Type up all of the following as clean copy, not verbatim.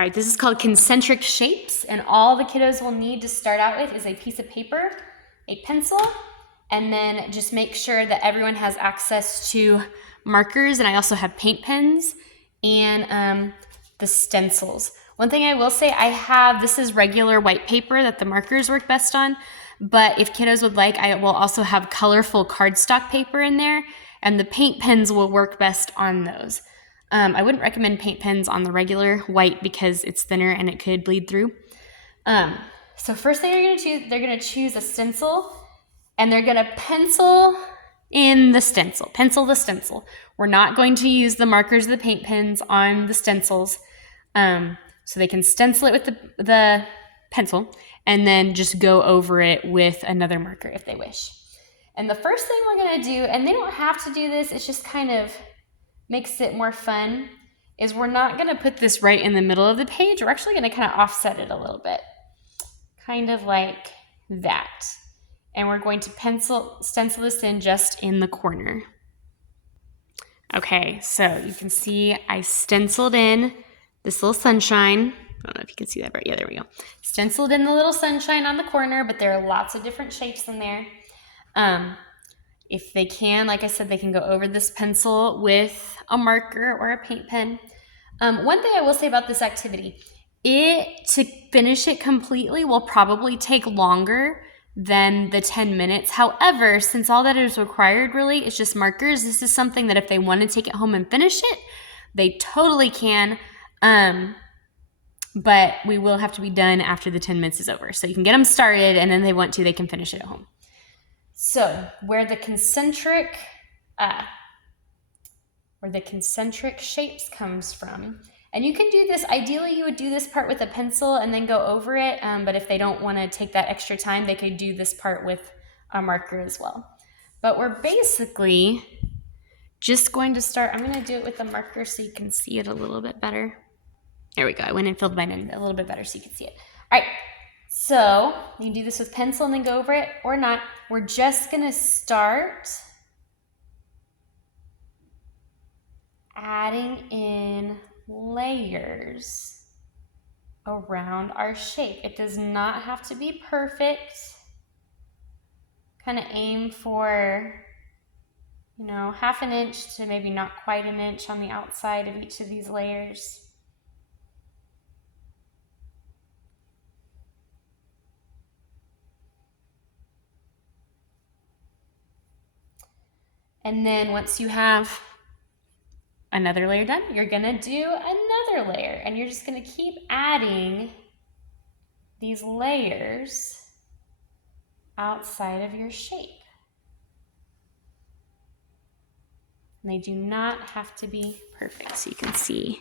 All right, this is called Concentric Shapes, and all the kiddos will need to start out with is a piece of paper, a pencil, and then just make sure that everyone has access to markers, and I also have paint pens and the stencils. One thing I will say, this is regular white paper that the markers work best on, but if kiddos would like, I will also have colorful cardstock paper in there, and the paint pens will work best on those. I wouldn't recommend paint pens on the regular white because it's thinner and it could bleed through. So first thing they're gonna choose a stencil, and they're gonna pencil in the stencil. Pencil the stencil. We're not going to use the markers of the paint pens on the stencils. So they can stencil it with the pencil and then just go over it with another marker if they wish. And the first thing we're gonna do, and they don't have to do this, it's just kind of makes it more fun, is we're not gonna put this right in the middle of the page. We're actually gonna kind of offset it a little bit. Kind of like that. And we're going to stencil this in just in the corner. Okay, so you can see I stenciled in this little sunshine. I don't know if you can see that right. Yeah, there we go. Stenciled in the little sunshine on the corner, but there are lots of different shapes in there. If they can, like I said, they can go over this pencil with a marker or a paint pen. One thing I will say about this activity, to finish it completely will probably take longer than the 10 minutes. However, since all that is required really is just markers, this is something that if they want to take it home and finish it, they totally can. But we will have to be done after the 10 minutes is over. So you can get them started, and then they can finish it at home. So where the concentric shapes comes from, and you can do this, ideally you would do this part with a pencil and then go over it, but if they don't want to take that extra time, they could do this part with a marker as well. But we're basically just going to start, I'm going to do it with a marker so you can see it a little bit better. There we go, I went and filled mine in a little bit better so you can see it. All right, so you can do this with pencil and then go over it, or not. We're just going to start adding in layers around our shape. It does not have to be perfect. Kind of aim for, half an inch to maybe not quite an inch on the outside of each of these layers. And then once you have another layer done, you're gonna do another layer, and you're just gonna keep adding these layers outside of your shape. And they do not have to be perfect, so you can see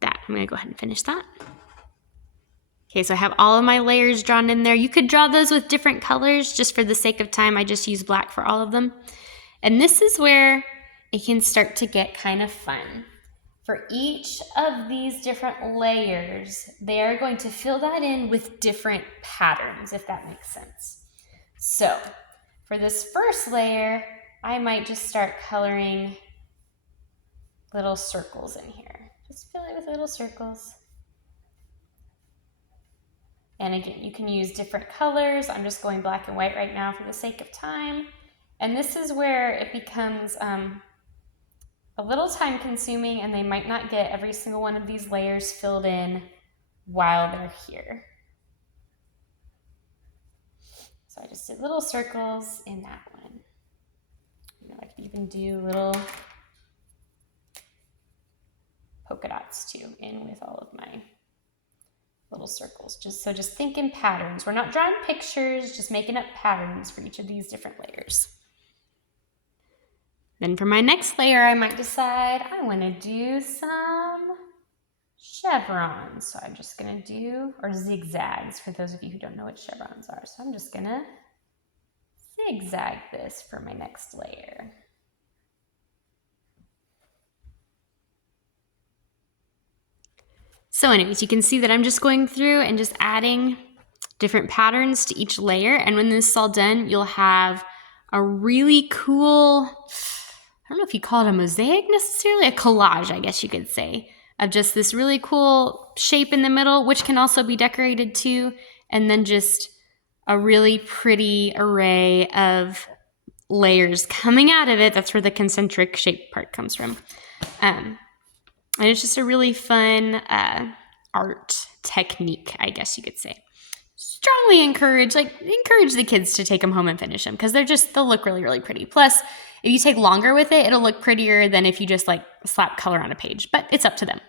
that. I'm gonna go ahead and finish that. Okay, so I have all of my layers drawn in there. You could draw those with different colors. Just for the sake of time, I just use black for all of them. And this is where it can start to get kind of fun. For each of these different layers, they are going to fill that in with different patterns, if that makes sense. So for this first layer, I might just start coloring little circles in here. Just fill it with little circles. And again, you can use different colors. I'm just going black and white right now for the sake of time. And this is where it becomes a little time consuming, and they might not get every single one of these layers filled in while they're here. So I just did little circles in that one. I could even do little polka dots too in with all of my little circles. Just think in patterns. We're not drawing pictures, just making up patterns for each of these different layers. Then for my next layer, I might decide I want to do some chevrons. So I'm just going to do, or zigzags for those of you who don't know what chevrons are. So I'm just going to zigzag this for my next layer. So anyways, you can see that I'm just going through and just adding different patterns to each layer. And when this is all done, you'll have a really cool, I don't know if you call it a mosaic necessarily, a collage, I guess you could say, of just this really cool shape in the middle, which can also be decorated too, and then just a really pretty array of layers coming out of it. That's where the concentric shape part comes from. And it's just a really fun art technique, I guess you could say. Strongly encourage the kids to take them home and finish them, because they'll look really, really pretty. Plus, if you take longer with it, it'll look prettier than if you just like slap color on a page, but it's up to them.